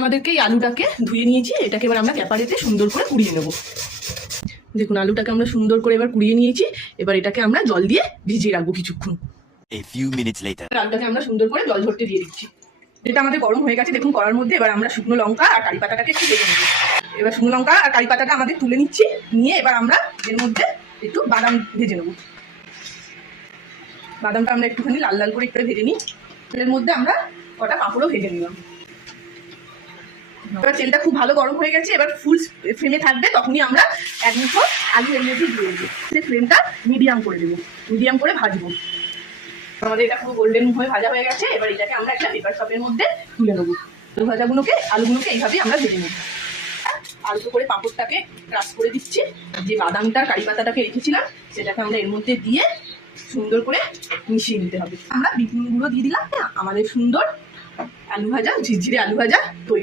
আমাদেরকে এই আলুটাকে ধুয়ে নিয়েছি, এটাকে এবার আমরা ক্যাপারেতে সুন্দর করে কুড়িয়ে নেব। দেখুন আলুটাকে আমরা সুন্দর করে এবার কুড়িয়ে নিয়েছি। এবার এটাকে আমরা জল দিয়ে ভিজিয়ে রাখবো কিছুক্ষণ। আলুটাকে আমরা সুন্দর করে জল ঝরতে দিয়ে দিচ্ছি। যেটা আমাদের গরম হয়ে গেছে দেখুন কড়ার মধ্যে। এবার আমরা শুকনো লঙ্কা আর কারি পাতাটাকে একটু ভেজে নেব। এবার শুকনো লঙ্কা আর কারি পাতাটা আমাদের তুলে নিচ্ছি, নিয়ে এবার আমরা এর মধ্যে একটু বাদাম ভেজে নেব। বাদামটা আমরা একটুখানি লাল লাল করে একটু ভেজে নিই। তেলের মধ্যে আমরা কটা পাঁপড়ও ভেজে নিলাম। এবার তেলটা খুব ভালো গরম হয়ে গেছে। এবার ফুল ফ্লেমে থাকবে, তখনই আমরা এক মুঠো আলু এর মধ্যে দিয়ে দেবো। সেই ফ্লেমটা মিডিয়াম করে দেবো, মিডিয়াম করে ভাজবো। আমাদের এটা পুরো গোল্ডেন হয়ে ভাজা হয়ে গেছে। এবার এটাকে আমরা একটা পেপার কাপের মধ্যে তুলে নেবো। আলুগুলোকে এইভাবেই আমরা ভেজে নেবো। আলতো করে পাঁপড়টাকে ক্রাশ করে দিচ্ছি। যে বাদামটা কারি পাতাটাকে রেখেছিলাম সেটাকে আমরা এর মধ্যে দিয়ে সুন্দর করে মিশিয়ে নিতে হবে। আমরা বিট নুন গুঁড়ো দিয়ে দিলাম। আমাদের সুন্দর আলু ভাজা, ঝিরঝিরে আলু ভাজা তৈরি।